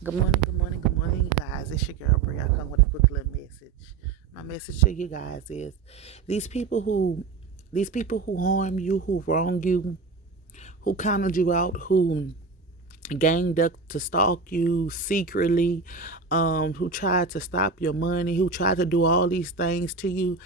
Good morning, good morning, good morning, you guys. It's your girl Brie. I come with a quick little message. My message to you guys is these people who these people who harm you, who wrong you, who counted you out, who ganged up to stalk you secretly, who tried to stop your money, who tried to do all these things to you,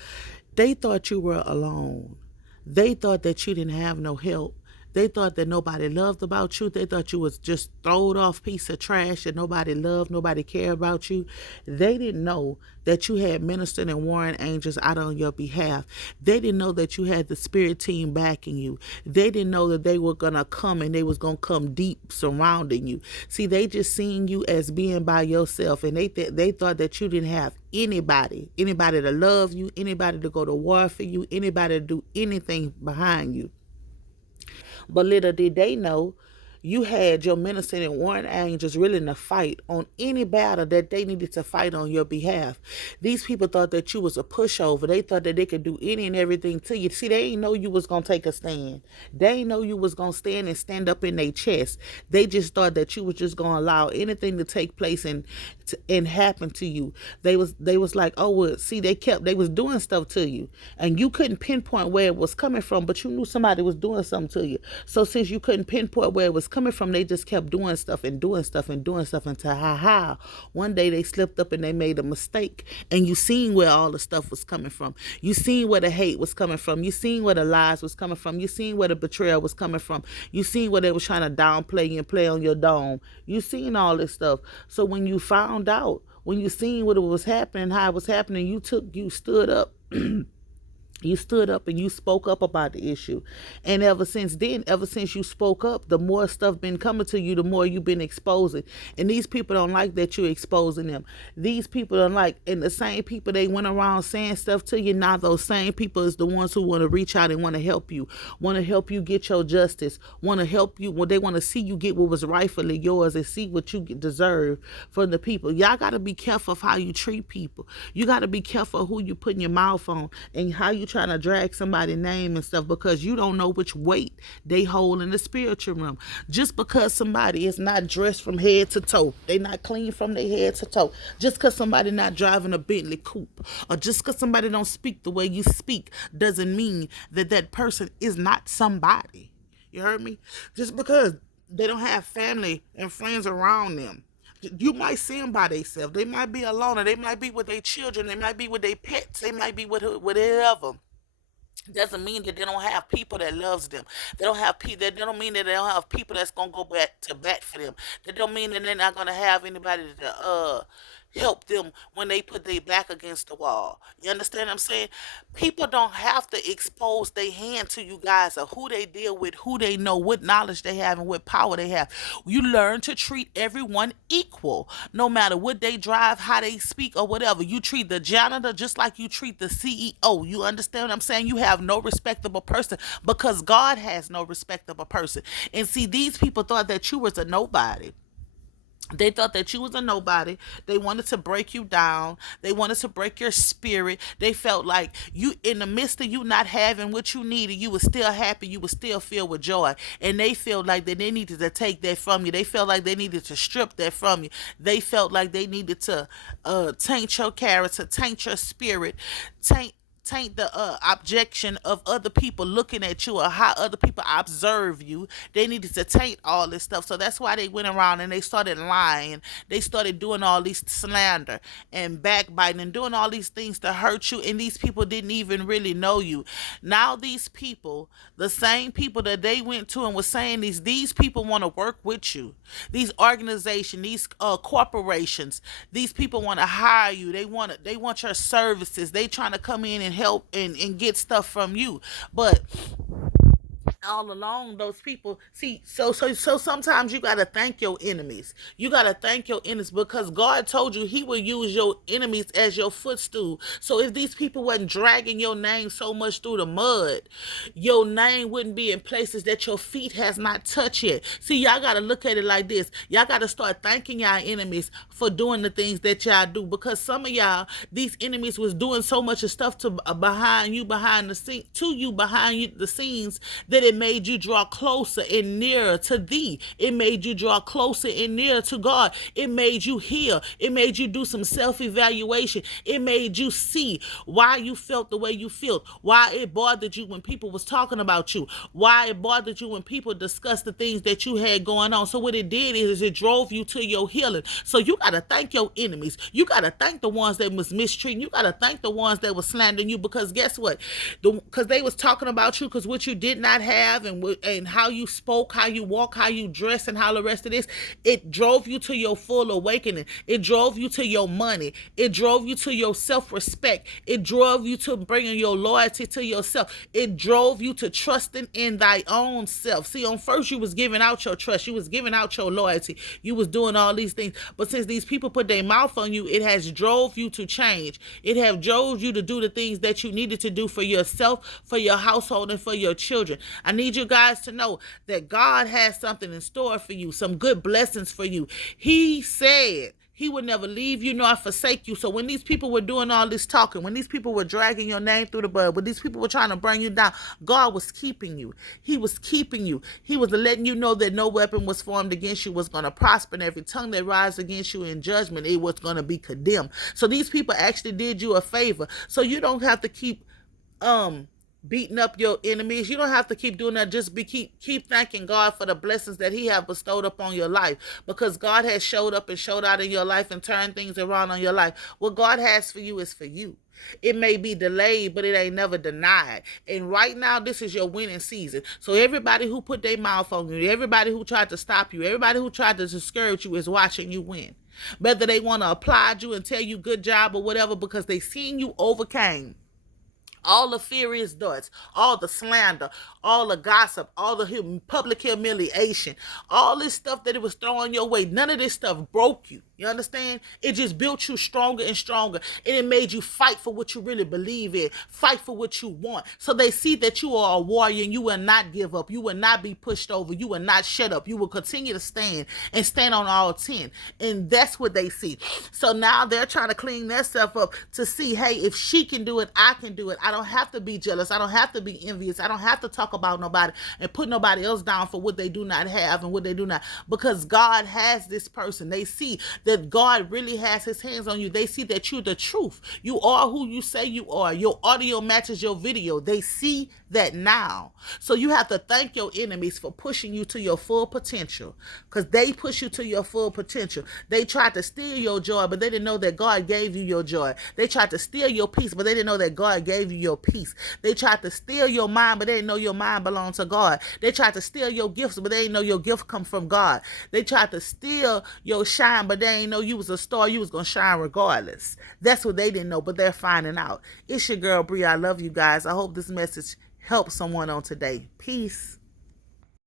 they thought you were alone. They thought that you didn't have no help. They thought that nobody loved about you. They thought you was just throwed off piece of trash that nobody loved, nobody cared about you. They didn't know that you had ministered and warring angels out on your behalf. They didn't know that you had the spirit team backing you. They didn't know that they were gonna come and they was gonna come deep surrounding you. See, they just seen you as being by yourself, and they thought that you didn't have anybody to love you, anybody to go to war for you, anybody to do anything behind you. But little did they know, you had your ministering and warring angels willing to fight on any battle that they needed to fight on your behalf. These people thought that you was a pushover. They thought that they could do any and everything to you. See, they ain't know you was gonna take a stand. They ain't know you was gonna stand up in their chest. They just thought that you was just gonna allow anything to take place and happen to you. They was like, oh well, see, they was doing stuff to you, and you couldn't pinpoint where it was coming from, but you knew somebody was doing something to you. So since you couldn't pinpoint where it was coming from, they just kept doing stuff and doing stuff and doing stuff until one day they slipped up and they made a mistake, and you seen where all the stuff was coming from. You seen where the hate was coming from. You seen where the lies was coming from. You seen where the betrayal was coming from. You seen where they was trying to downplay you and play on your dome. You seen all this stuff. So when you found out, when you seen what it was happening, how it was happening, you stood up. You stood up and you spoke up about the issue. And ever since then, ever since you spoke up, the more stuff been coming to you, the more you've been exposing. And these people don't like that you're exposing them. These people don't like, and the same people they went around saying stuff to you, now those same people is the ones who want to reach out and want to help you get your justice, want to help you, when they want to see you get what was rightfully yours and see what you deserve from the people. Y'all got to be careful of how you treat people. You got to be careful of who you putting your mouth on and how you trying to drag somebody's name and stuff, because you don't know which weight they hold in the spiritual realm. Just because somebody is not dressed from head to toe, they not clean from their head to toe, just because somebody not driving a Bentley coupe, or just because somebody don't speak the way you speak, doesn't mean that that person is not somebody. You heard me? Just because they don't have family and friends around them, you might see them by themselves. They might be alone, or they might be with their children. They might be with their pets. They might be with whatever. Doesn't mean that they don't have people that loves them. They don't have people. That don't mean that they don't have people that's gonna go back to bat for them. That don't mean that they're not gonna have anybody to help them when they put their back against the wall. You understand what I'm saying? People don't have to expose their hand to you guys of who they deal with, who they know, what knowledge they have, and what power they have. You learn to treat everyone equal, no matter what they drive, how they speak, or whatever. You treat the janitor just like you treat the CEO. You understand what I'm saying? You have no respectable person, because God has no respectable person. And see, these people thought that you was a nobody. They thought that you was a nobody. They wanted to break you down. They wanted to break your spirit. They felt like you, in the midst of you not having what you needed, you were still happy. You were still filled with joy. And they felt like that they needed to take that from you. They felt like they needed to strip that from you. They felt like they needed to taint your character, taint your spirit, taint the objection of other people looking at you, or how other people observe you. They needed to taint all this stuff. So that's why they went around and they started lying. They started doing all these slander and backbiting and doing all these things to hurt you. And these people didn't even really know you. Now these people, the same people that they went to and was saying these people want to work with you. These organizations, these corporations, these people want to hire you. They want your services. They trying to come in and help and get stuff from you. But all along, those people, see, so sometimes you got to thank your enemies. You got to thank your enemies, because God told you he will use your enemies as your footstool. So if these people wasn't dragging your name so much through the mud, your name wouldn't be in places that your feet has not touched yet. See, y'all got to look at it like this. Y'all got to start thanking y'all enemies for doing the things that y'all do, because some of y'all, these enemies was doing so much of stuff to behind you, behind the scene, to you behind you, the scenes, that It made you draw closer and nearer to thee. It made you draw closer and nearer to God. It made you heal. It made you do some self-evaluation. It made you see why you felt the way you felt, why it bothered you when people was talking about you, why it bothered you when people discussed the things that you had going on. So what it did is it drove you to your healing. So you got to thank your enemies. You got to thank the ones that was mistreating. You got to thank the ones that was slandering you, because guess what? Because they was talking about you because what you did not have, and how you spoke, how you walk, how you dress, and how the rest of this, it drove you to your full awakening. It drove you to your money. It drove you to your self-respect. It drove you to bringing your loyalty to yourself. It drove you to trusting in thy own self. See, on first you was giving out your trust. You was giving out your loyalty. You was doing all these things. But since these people put their mouth on you, it has drove you to change. It have drove you to do the things that you needed to do for yourself, for your household, and for your children. I need you guys to know that God has something in store for you, some good blessings for you. He said he would never leave you nor forsake you. So when these people were doing all this talking, when these people were dragging your name through the mud, when these people were trying to bring you down, God was keeping you. He was keeping you. He was letting you know that no weapon was formed against you was going to prosper, and every tongue that rises against you in judgment, it was going to be condemned. So these people actually did you a favor. So you don't have to keep beating up your enemies. You don't have to keep doing that. Just keep thanking God for the blessings that he have bestowed upon your life, because God has showed up and showed out in your life and turned things around on your life. What God has for you is for you. It may be delayed, but it ain't never denied. And right now, this is your winning season. So everybody who put their mouth on you, everybody who tried to stop you, everybody who tried to discourage you is watching you win. Whether they want to applaud you and tell you good job or whatever, because they seen you overcame all the furious darts, all the slander, all the gossip, all the public humiliation, all this stuff that it was throwing your way. None of this stuff broke you. You understand? It just built you stronger and stronger. And it made you fight for what you really believe in. Fight for what you want. So they see that you are a warrior and you will not give up. You will not be pushed over. You will not shut up. You will continue to stand and stand on all 10. And that's what they see. So now they're trying to clean themselves up to see, hey, if she can do it, I can do it. I don't have to be jealous. I don't have to be envious. I don't have to talk about nobody and put nobody else down for what they do not have and what they do not. Because God has this person. They see that God really has his hands on you. They see that you're the truth. You are who you say you are. Your audio matches your video. They see that now. So you have to thank your enemies for pushing you to your full potential, because they push you to your full potential. They tried to steal your joy, but they didn't know that God gave you your joy. They tried to steal your peace, but they didn't know that God gave you your peace. They tried to steal your mind, but they didn't know your mind belonged to God. They tried to steal your gifts, but they didn't know your gift come from God. They tried to steal your shine, but they didn't know you was a star. You was going to shine regardless. That's what they didn't know, but they're finding out. It's your girl, Bree. I love you guys. I hope this message helps someone on today. Peace.